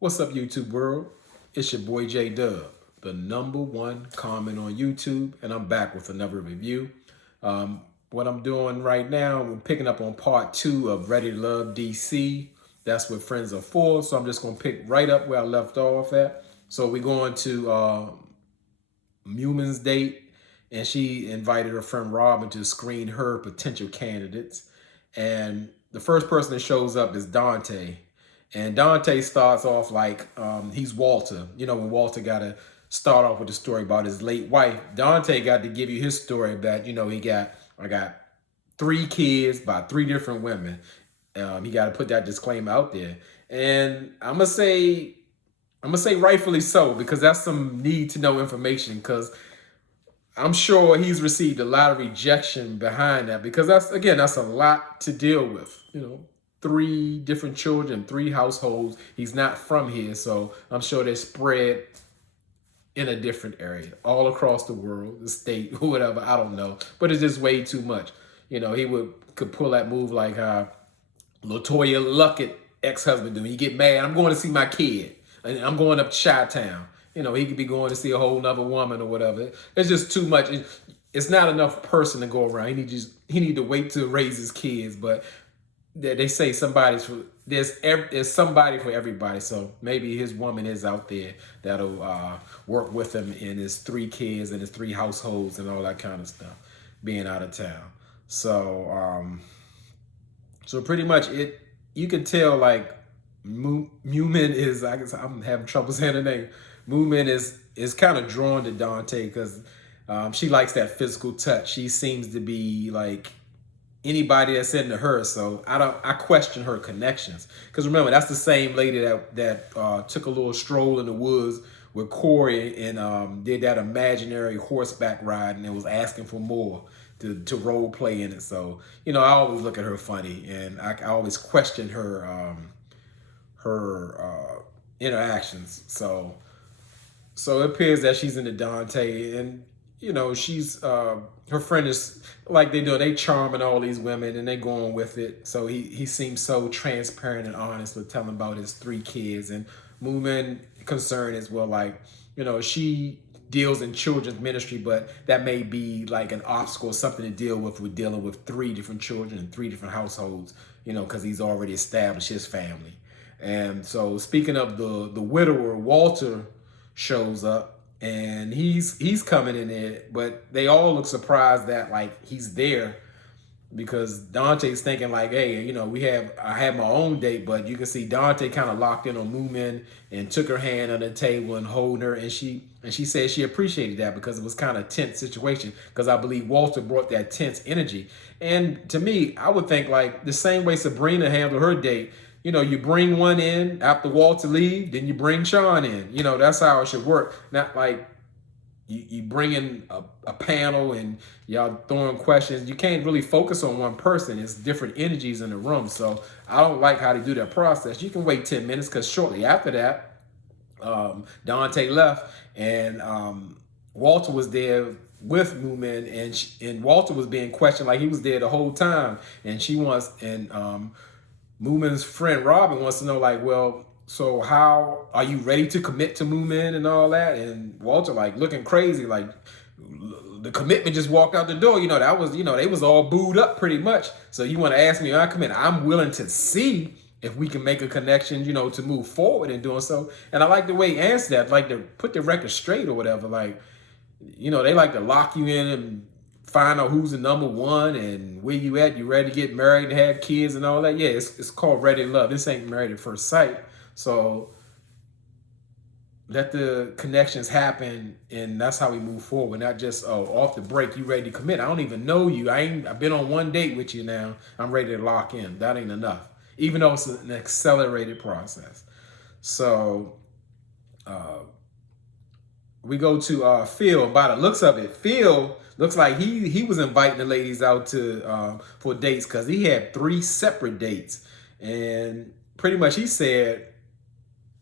What's up, YouTube world? It's your boy J Dub, the #1 comment on YouTube, and I'm back with another review. What I'm doing right now, I'm picking up on part 2 of Ready to Love DC. That's what friends are for. So I'm just gonna pick right up where I left off at. So we're going to Mumin's date, and she invited her friend Robin to screen her potential candidates. And the first person that shows up is Dante. And Dante starts off like he's Walter. You know, when Walter got to start off with the story about his late wife, Dante got to give you his story that, you know, I got 3 kids by 3 different women. He got to put that disclaimer out there. And I'm gonna say rightfully so, because that's some need to know information, because I'm sure he's received a lot of rejection behind that, because that's a lot to deal with. You know, 3 different children, 3 households. He's not from here, so I'm sure they're spread in a different area, all across the world, the state, whatever. I don't know, but it's just way too much. You know, he could pull that move like Latoya Luckett ex-husband do. You get mad, I'm going to see my kid, and I'm going up to Chi-Town. You know, he could be going to see a whole nother woman or whatever. It's just too much. It's not enough person to go around. He need to wait to raise his kids. But they say there's somebody for everybody. So maybe his woman is out there that'll work with him in his 3 kids and his 3 households and all that kind of stuff, being out of town. So so pretty much you can tell like Mumin is, I guess I'm having trouble saying her name. Mumin is kind of drawn to Dante because she likes that physical touch. She seems to be like anybody that's into her. So I question her connections, because remember, that's the same lady that took a little stroll in the woods with Corey and did that imaginary horseback ride, and it was asking for more to role play in it. So, you know, I always look at her funny, and I always question her interactions. So it appears that she's into Dante, and you know, she's her friend is like they charming all these women, and they going with it. So he seems so transparent and honest with telling about his 3 kids. And Moomin concern is, well, like, you know, she deals in children's ministry, but that may be like an obstacle, something to deal with dealing with 3 different children and 3 different households, you know, because he's already established his family. And so, speaking of the widower, Walter shows up, and he's coming in there, but they all look surprised that like he's there, because Dante's thinking like, hey, you know, I had my own date, but you can see Dante kind of locked in on Moomin and took her hand on the table and holding her, and she said she appreciated that because it was kind of a tense situation, because I believe Walter brought that tense energy. And to me, I would think like the same way Sabrina handled her date. You know, you bring one in after Walter leave, then you bring Sean in. You know, that's how it should work. Not like you bring in a panel and y'all throwing questions. You can't really focus on one person. It's different energies in the room. So I don't like how they do that process. You can wait 10 minutes, because shortly after that, Dante left, and Walter was there with Moomin, and Walter was being questioned like he was there the whole time. And Moomin's friend Robin wants to know, like, well, so how are you ready to commit to Moomin and all that? And Walter like looking crazy, like the commitment just walked out the door. You know, that was, you know, they was all booed up pretty much. So you want to ask me, I commit? I'm willing to see if we can make a connection, you know, to move forward in doing so. And I like the way he answered that, like to put the record straight or whatever. Like, you know, they like to lock you in and find out who's the #1 and where you at. You ready to get married and have kids and all that? Yeah, it's called Ready to Love. This ain't Married at First Sight. So let the connections happen, and that's how we move forward. Not just, oh, off the break, you ready to commit. I don't even know you. I've been on 1 date with you now. I'm ready to lock in. That ain't enough, even though it's an accelerated process. So we go to Phil. By the looks of it, Phil looks like he was inviting the ladies out to for dates, because he had 3 separate dates, and pretty much he said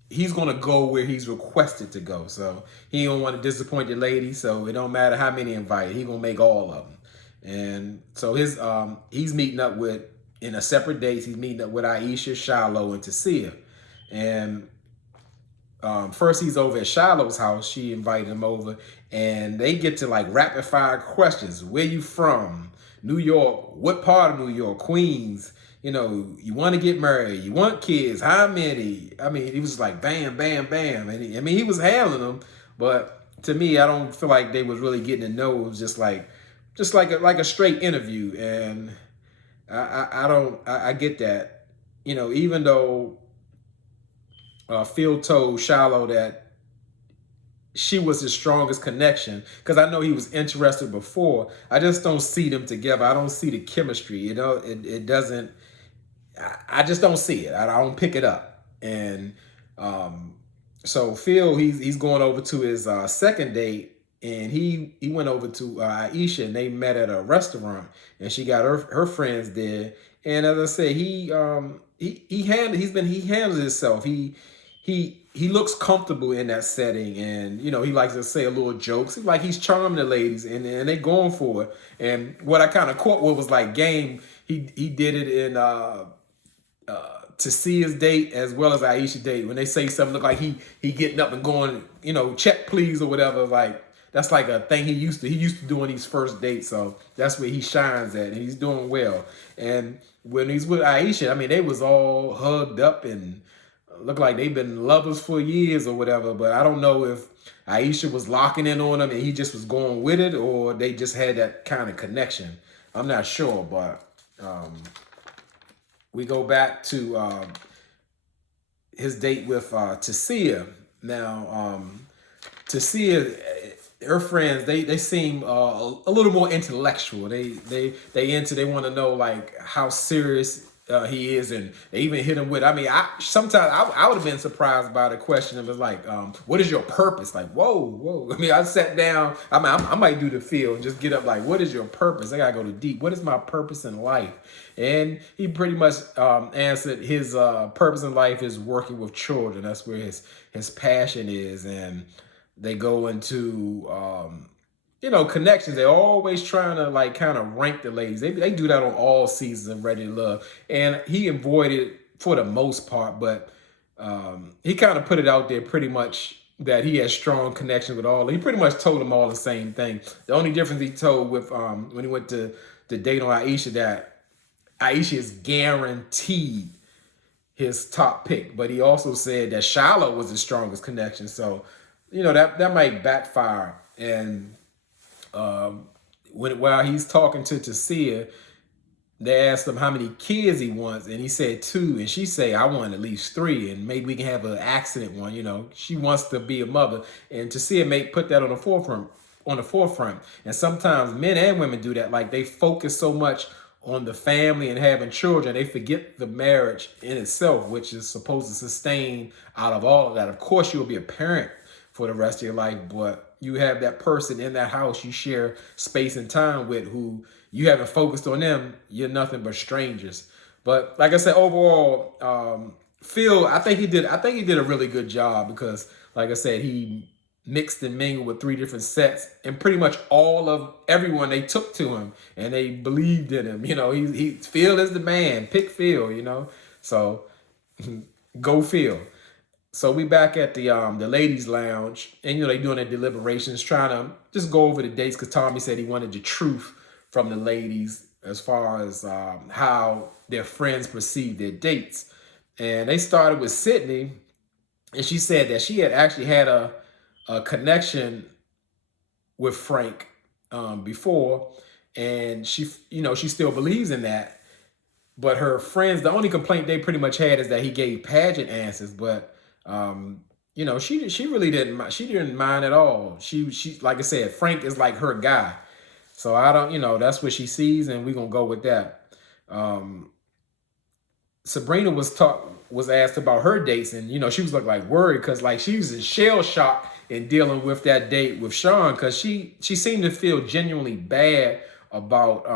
he's gonna go where he's requested to go. So he don't want to disappoint the ladies. So it don't matter how many invited, he gonna make all of them. And so he's meeting up with, in a separate dates, he's meeting up with Aisha, Shiloh, and Tasia. And First he's over at Shiloh's house. She invited him over, and they get to like rapid fire questions. Where you from? New York. What part of New York? Queens. You know, you want to get married. You want kids. How many? I mean, he was like bam, bam, bam. And he was handling them, but to me, I don't feel like they was really getting to know. It was just like a straight interview, and I get that. You know, even though Phil told Shiloh that she was his strongest connection, because I know he was interested before. I just don't see them together. I don't see the chemistry. You know, it doesn't. I just don't see it. I don't pick it up. And so Phil, he's going over to his second date, and he went over to Aisha, and they met at a restaurant, and she got her friends there. And as I said, he handles himself. He looks comfortable in that setting, and you know he likes to say a little jokes. Like he's charming the ladies, and they going for it. And what I kind of caught was like game. He did it in to see his date as well as Aisha date. When they say something, look like he getting up and going, you know, check please or whatever. Like that's like a thing he used to do on these first dates. So that's where he shines at, and he's doing well. And when he's with Aisha, I mean, they was all hugged up and look like they've been lovers for years or whatever. But I don't know if Aisha was locking in on him and he just was going with it, or they just had that kind of connection. I'm not sure, but we go back to his date with Tasia. Now, Tasia, her friends, they seem a little more intellectual. They want to know like how serious he is, and they even hit him with. I mean, sometimes I would have been surprised by the question. It was like, what is your purpose? Like, whoa. I mean, I sat down. I might do the feel and just get up. Like, what is your purpose? I gotta go to deep. What is my purpose in life? And he pretty much answered his purpose in life is working with children. That's where his passion is, and they go into you know, connections. They're always trying to like kind of rank the ladies. They do that on all seasons of Ready to Love, and he avoided it for the most part, but he kind of put it out there pretty much that he has strong connections with all. He pretty much told them all the same thing. The only difference he told with when he went to date on Aisha, that Aisha is guaranteed his top pick, but he also said that Shiloh was the strongest connection. So, you know, that might backfire. And while he's talking to Tasia, they asked him how many kids he wants, and he said 2, and she say, I want at least 3, and maybe we can have an accident one. You know, she wants to be a mother, and Tasia may put that on the forefront. And sometimes men and women do that. Like they focus so much on the family and having children, they forget the marriage in itself, which is supposed to sustain out of all of that. Of course, you'll be a parent for the rest of your life, but you have that person in that house you share space and time with, who you haven't focused on them, you're nothing but strangers. But like I said, overall, Phil, I think he did a really good job, because like I said, he mixed and mingled with 3 different sets, and pretty much everyone they took to him and they believed in him. You know, Phil is the man. Pick Phil, you know. So go Phil. So we back at the ladies' lounge, and you know they doing their deliberations, trying to just go over the dates, because Tommy said he wanted the truth from the ladies as far as how their friends perceive their dates. And they started with Sydney, and she said that she had actually had a connection with Frank before, and she still believes in that. But her friends, the only complaint they pretty much had is that he gave pageant answers. But you know, she really didn't. She didn't mind at all. She like I said, Frank is like her guy. So I don't, you know, that's what she sees, and we're gonna go with that. Sabrina was asked about her dates, and you know, she was like worried, because like she was in shell shock in dealing with that date with Sean, because she seemed to feel genuinely bad about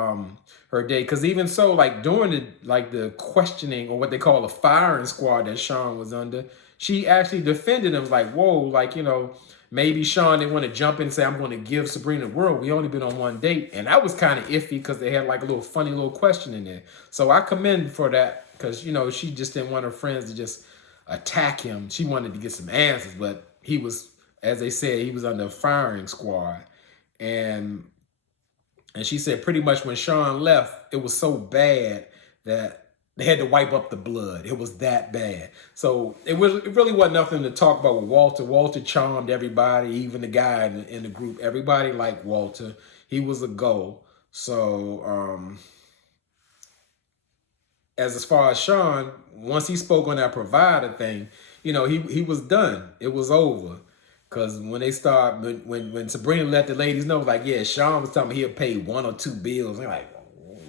her date. Because even so, like during the questioning, or what they call a firing squad that Sean was under, she actually defended him, like, whoa, like, you know, maybe Sean didn't want to jump in and say, I'm going to give Sabrina the world. We only been on 1 date. And that was kind of iffy, because they had like a little funny little question in there. So I commend for that, because, you know, she just didn't want her friends to just attack him. She wanted to get some answers, but he was, as they said, he was under a firing squad. And she said pretty much when Sean left, it was so bad that they had to wipe up the blood. It was that bad. So it really wasn't nothing to talk about with Walter. Walter charmed everybody, even the guy in the group. Everybody liked Walter. He was a go. So as far as Sean, once he spoke on that provider thing, you know, he was done. It was over. Because when they start, when Sabrina let the ladies know, like, yeah, Sean was telling me he'll pay 1 or 2 bills. They're like,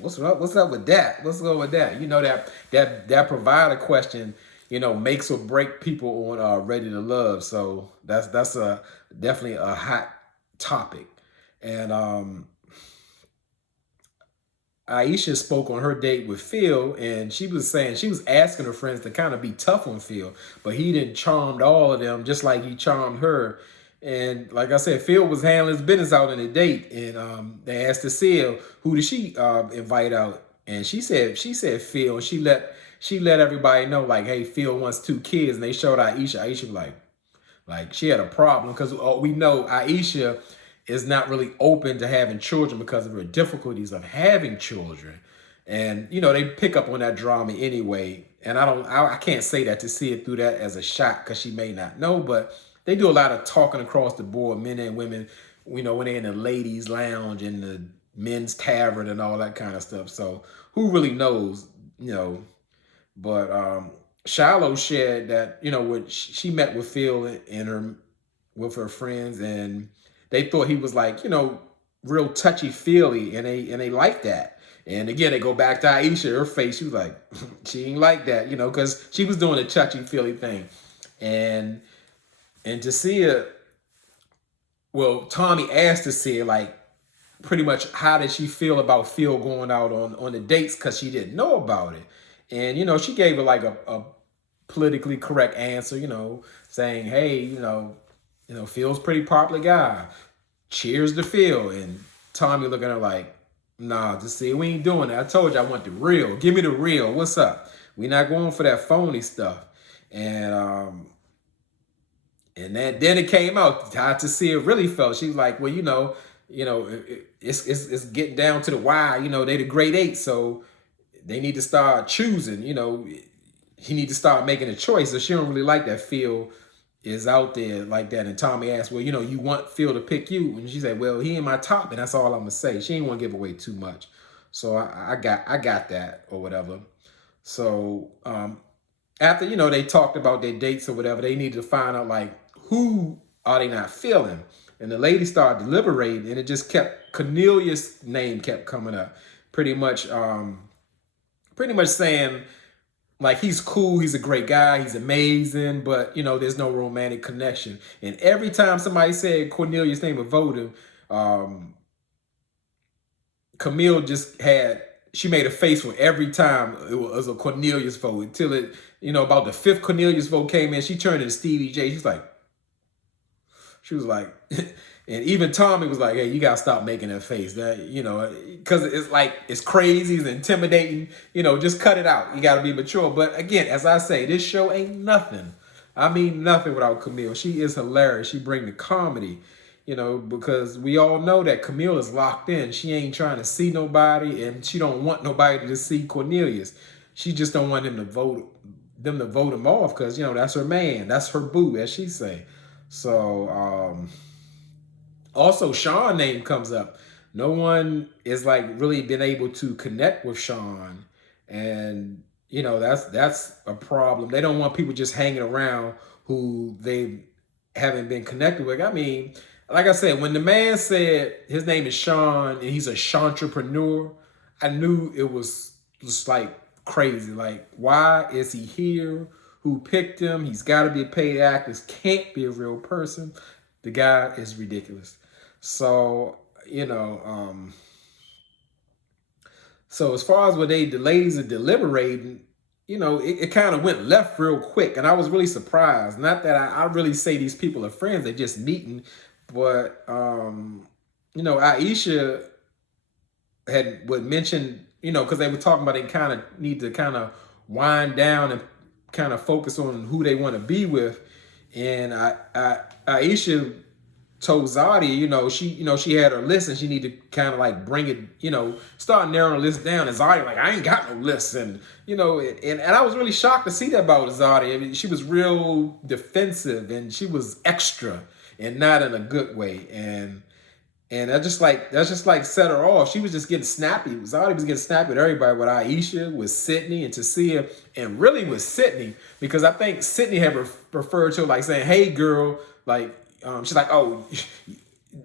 what's up with that? What's up with that? You know, that provider question, you know, makes or break people on Ready to Love. So that's definitely a hot topic. And Aisha spoke on her date with Phil, and she was saying, she was asking her friends to kind of be tough on Phil, but he didn't charmed all of them just like he charmed her. And like I said, Phil was handling his business out on a date, and they asked Cecile, who did she invite out? And she said Phil, and she let everybody know, like, hey, Phil wants 2 kids, and they showed Aisha. Aisha was like she had a problem, because we know Aisha is not really open to having children because of her difficulties of having children. And, you know, they pick up on that drama anyway. And I can't say that to see it through that as a shot, because she may not know, but they do a lot of talking across the board, men and women, you know, when they're in the ladies' lounge and the men's tavern and all that kind of stuff. So who really knows, you know? But Shiloh shared that, you know, when she met with Phil and with her friends, and they thought he was like, you know, real touchy-feely, and they liked that. And again, they go back to Aisha, her face, she was like, she ain't like that, you know, because she was doing a touchy-feely thing. And to see it, well, Tommy asked to see it, like, pretty much how did she feel about Phil going out on the dates, because she didn't know about it. And, you know, she gave her like a politically correct answer, you know, saying, hey, you know, Phil's a pretty popular guy. Cheers to Phil. And Tommy looking at her like, nah, just see, we ain't doing that. I told you I want the real. Give me the real. What's up? We're not going for that phony stuff. And then it came out how Tasia really felt. She was like, well, you know, it's getting down to the wire. You know, they the grade 8, so they need to start choosing. You know, he need to start making a choice. So she don't really like that Phil is out there like that. And Tommy asked, well, you know, you want Phil to pick you? And she said, well, he ain't my top, and that's all I'm gonna say. She ain't want to give away too much. So I got that or whatever. So after, you know, they talked about their dates or whatever, they needed to find out, like, who are they not feeling? And the lady started deliberating, and it just kept, Cornelius' name kept coming up. Pretty much saying, like, he's cool, he's a great guy, he's amazing, but, you know, there's no romantic connection. And every time somebody said Cornelius' name or voted, Camille just she made a face for every time it was a Cornelius vote, until it, you know, about the 5th Cornelius vote came in, she turned to Stevie J. She was like, and even Tommy was like, hey, you got to stop making that face. That, you know, because it's like, it's crazy, it's intimidating, you know, just cut it out. You got to be mature. But again, as I say, this show ain't nothing. I mean, nothing without Camille. She is hilarious. She bring the comedy, you know, because we all know that Camille is locked in. She ain't trying to see nobody, and she don't want nobody to see Cornelius. She just don't want them to vote him off, because, you know, that's her man. That's her boo, as she say. So, also Sean's name comes up. No one is like really been able to connect with Sean. And, you know, that's a problem. They don't want people just hanging around who they haven't been connected with. I mean, like I said, when the man said his name is Sean and he's a entrepreneur, I knew it was just like crazy. Like, why is he here? Who picked him? He's got to be a paid actor. Can't be a real person. The guy is ridiculous. So, you know, so as far as what the ladies are deliberating, you know, it kind of went left real quick. And I was really surprised. Not that I really say these people are friends, they're just meeting. But, you know, Aisha would mention, you know, because they were talking about they kind of need to kind of wind down and kind of focus on who they want to be with. And Aisha told Zadi, she had her list and she need to kind of like bring it, start narrowing the list down. And Zadi like, I ain't got no list. And, and I was really shocked to see that about Zadi. I mean, she was real defensive and she was extra and not in a good way. And that just like set her off. She was just getting snappy. Zadi was getting snappy with everybody, with Aisha, with Sydney, and Tasia, and really with Sydney, because I think Sydney had referred to her like saying, "Hey, girl," like she's like, "Oh,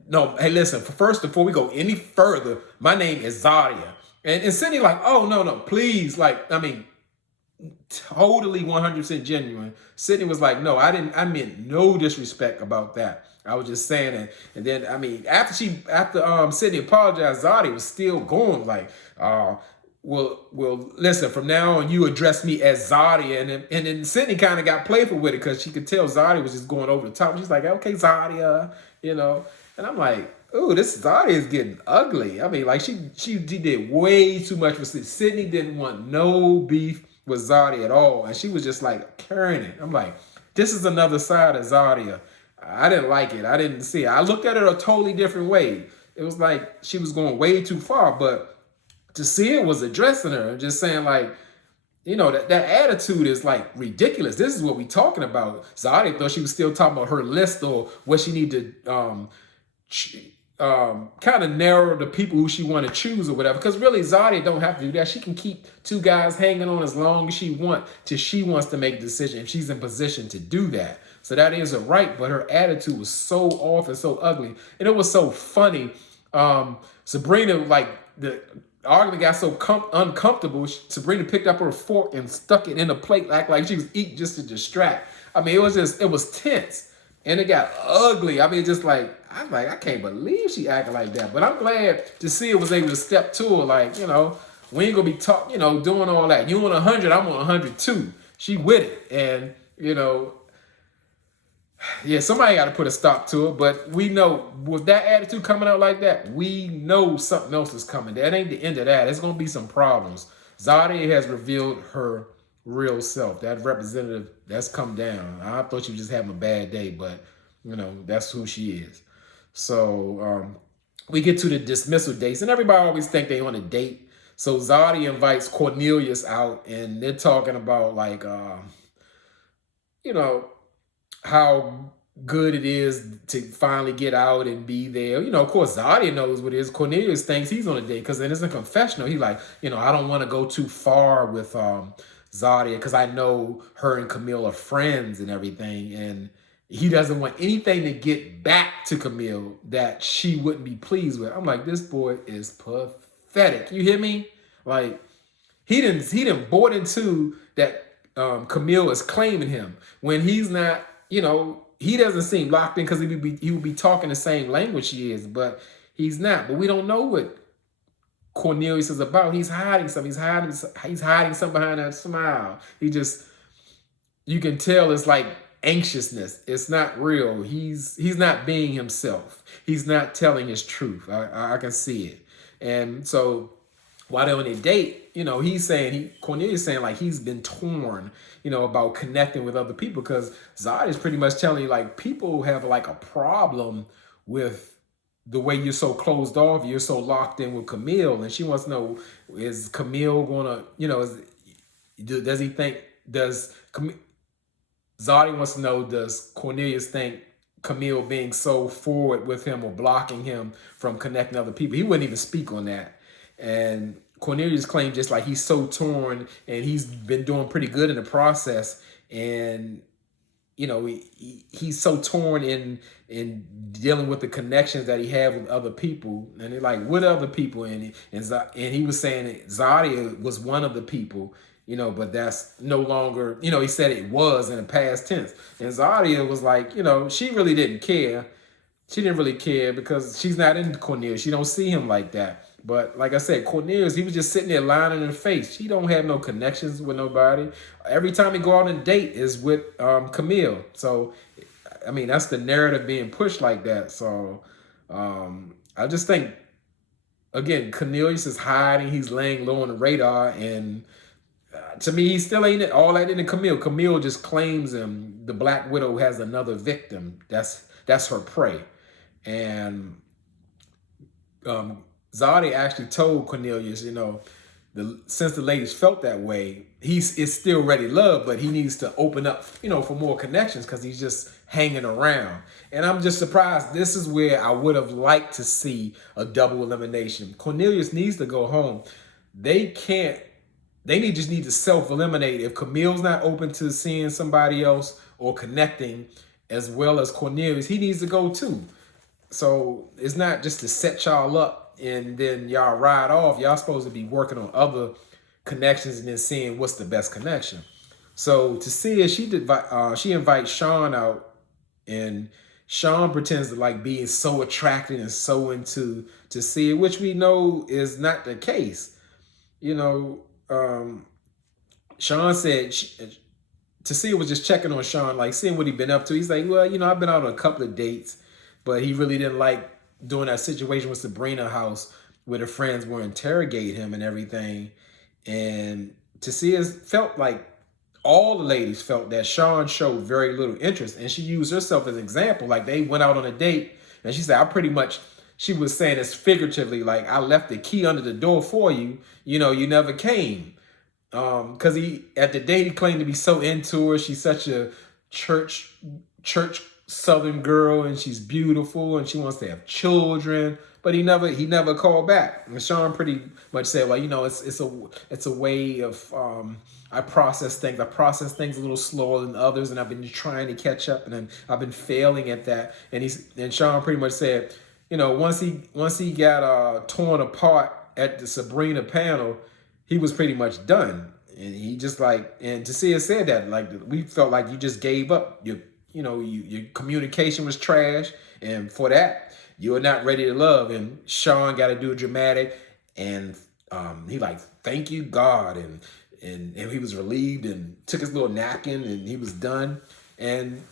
no, hey, listen. First, before we go any further, my name is Zadia." And Sydney like, "Oh, no, please." Like, I mean, totally 100% genuine. Sydney was like, "No, I meant no disrespect about that. I was just saying it." And then, I mean, after Sydney apologized, Zadi was still going like, well, listen, from now on, you address me as Zadi. And then Sydney kind of got playful with it because she could tell Zadi was just going over the top. She's like, "Okay, Zadia," And I'm like, ooh, this Zadi is getting ugly. I mean, like, she did way too much with Sydney. Sydney didn't want no beef with Zadi at all. And she was just like carrying it. I'm like, this is another side of Zadia. I didn't like it. I didn't see it. I looked at it a totally different way. It was like she was going way too far, but to see it was addressing her and just saying like, that attitude is like ridiculous. This is what we talking about. Zadi thought she was still talking about her list or what she needed to kind of narrow the people who she want to choose or whatever. Because really, Zadi don't have to do that. She can keep two guys hanging on as long as she wants till she wants to make a decision if she's in position to do that. So that is a right, but her attitude was so off and so ugly. And it was so funny. Sabrina, like, the argument got so uncomfortable. Sabrina picked up her fork and stuck it in the plate like she was eating just to distract. I mean, it was tense. And it got ugly. I mean, just like, I'm like, I can't believe she acted like that. But I'm glad to see it was able to step to her. Like, we ain't going to be doing all that. You on 100, I'm on 100 too. She with it. And, yeah, somebody got to put a stop to it. But we know with that attitude coming out like that, we know something else is coming. That ain't the end of that. There's going to be some problems. Zadia has revealed her real self. That representative, that's come down. I thought she was just having a bad day, but, that's who she is. So we get to the dismissal dates, and everybody always think they on a date. So Zadia invites Cornelius out, and they're talking about, like, how good it is to finally get out and be there. Of course, Zadia knows what it is. Cornelius thinks he's on a date because in his confessional, he like, I don't want to go too far with Zadia because I know her and Camille are friends and everything. And he doesn't want anything to get back to Camille that she wouldn't be pleased with. I'm like, this boy is pathetic. You hear me? Like, he didn't bought into that Camille is claiming him when he's not. He doesn't seem locked in because he would be talking the same language she is, but he's not. But we don't know what Cornelius is about. He's hiding something. He's hiding something behind that smile. You can tell it's like anxiousness. It's not real. He's not being himself. He's not telling his truth. I can see it. And so while they're on a date, Cornelius saying like he's been torn, about connecting with other people because Zod is pretty much telling you like people have like a problem with the way you're so closed off, you're so locked in with Camille, and she wants to know, is Camille gonna, Zodi wants to know, does Cornelius think Camille being so forward with him or blocking him from connecting other people? He wouldn't even speak on that. And Cornelius claimed just like he's so torn and he's been doing pretty good in the process. And, he's so torn in dealing with the connections that he had with other people. And they're like, what other people? And he was saying that Zadia was one of the people, but that's no longer, he said it was in the past tense. And Zadia was like, she really didn't care. She didn't really care because she's not into Cornelius. She don't see him like that. But like I said, Cornelius, he was just sitting there lying in her face. She don't have no connections with nobody. Every time he go out on a date is with Camille. So, I mean, that's the narrative being pushed like that. So, I just think, again, Cornelius is hiding. He's laying low on the radar. And To me, he still ain't all that into Camille. Camille just claims him. The Black Widow has another victim. That's her prey. And Zadi actually told Cornelius, since the ladies felt that way, is still ready to love, but he needs to open up, for more connections because he's just hanging around. And I'm just surprised. This is where I would have liked to see a double elimination. Cornelius needs to go home. They just need to self-eliminate. If Camille's not open to seeing somebody else or connecting as well as Cornelius, he needs to go too. So it's not just to set y'all up and then y'all ride off. Y'all supposed to be working on other connections and then seeing what's the best connection. So to see it, she invites Sean out, and Sean pretends to like being so attracted and so into to see it, which we know is not the case. Sean said Tasia was just checking on Sean, like seeing what he'd been up to. He's like, well, I've been out on a couple of dates, but he really didn't like doing that situation with Sabrina house where the friends were interrogating him and everything. And Tasia felt like all the ladies felt that Sean showed very little interest, and she used herself as an example. Like they went out on a date, and she said, she was saying this figuratively, like, I left the key under the door for you. You never came. Because at the date, he claimed to be so into her. She's such a church Southern girl, and she's beautiful, and she wants to have children. But he never called back. And Sean pretty much said, well, it's a way of I process things a little slower than others, and I've been trying to catch up, and then I've been failing at that. And Sean pretty much said, once he got torn apart at the Sabrina panel, he was pretty much done. And he just and Tasia said that, like, we felt like you just gave up. Your communication was trash, and for that, you're not ready to love. And Sean got to do a dramatic, and he thank you, God, and he was relieved and took his little napkin, and he was done. And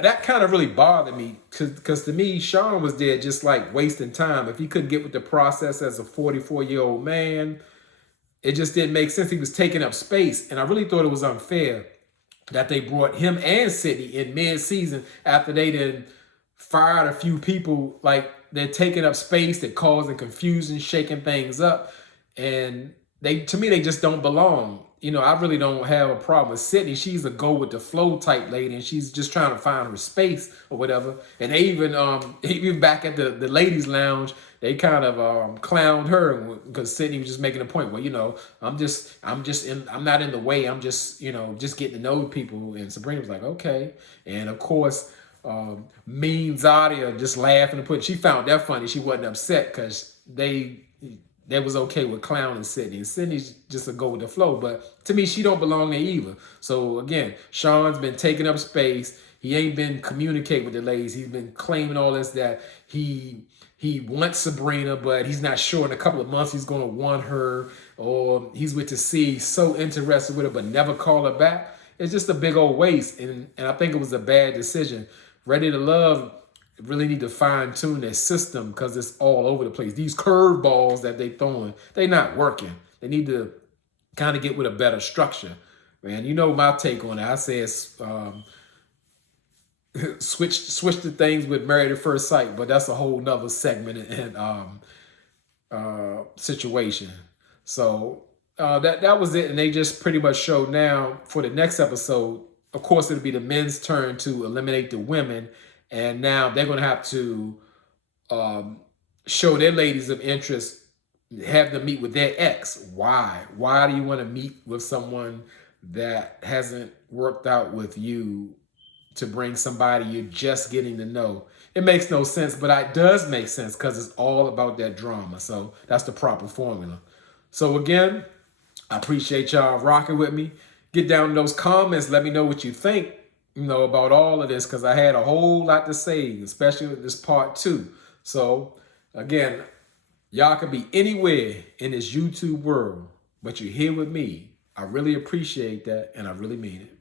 that kind of really bothered me because to me, Sean was there just like wasting time. If he couldn't get with the process as a 44-year-old man, it just didn't make sense. He was taking up space. And I really thought it was unfair that they brought him and Sydney in mid-season after they then fired a few people. Like, they're taking up space, they're causing confusion, shaking things up. And to me, they just don't belong. I really don't have a problem with Sydney. She's a go with the flow type lady, and she's just trying to find her space or whatever. And they even back at the ladies' lounge, they kind of clowned her because Sydney was just making a point. Well, I'm not in the way. I'm just getting to know people. And Sabrina was like, okay. And of course, mean Zadia just laughing and putting. She found that funny. She wasn't upset because they was okay with clowning Sydney. And Sydney's just a go with the flow. But to me, she don't belong there either. So again, Sean's been taking up space. He ain't been communicating with the ladies. He's been claiming all this, that he wants Sabrina, but he's not sure in a couple of months he's going to want her, or he's with Tasia, so interested with her, but never call her back. It's just a big old waste. And I think it was a bad decision. Ready to Love really need to fine tune their system because it's all over the place. These curveballs that they throwing, they not working. They need to kind of get with a better structure. Man, my take on it. I say it's switch the things with Married at First Sight, but that's a whole nother segment and situation. So that was it, and they just pretty much showed now for the next episode. Of course, it'll be the men's turn to eliminate the women, and now they're going to have to show their ladies of interest, have them meet with their ex. Why? Why do you want to meet with someone that hasn't worked out with you to bring somebody you're just getting to know? It makes no sense, but it does make sense because it's all about that drama. So that's the proper formula. So again, I appreciate y'all rocking with me. Get down in those comments. Let me know what you think, about all of this, because I had a whole lot to say, especially with this part 2. So again, y'all could be anywhere in this YouTube world, but you're here with me. I really appreciate that, and I really mean it.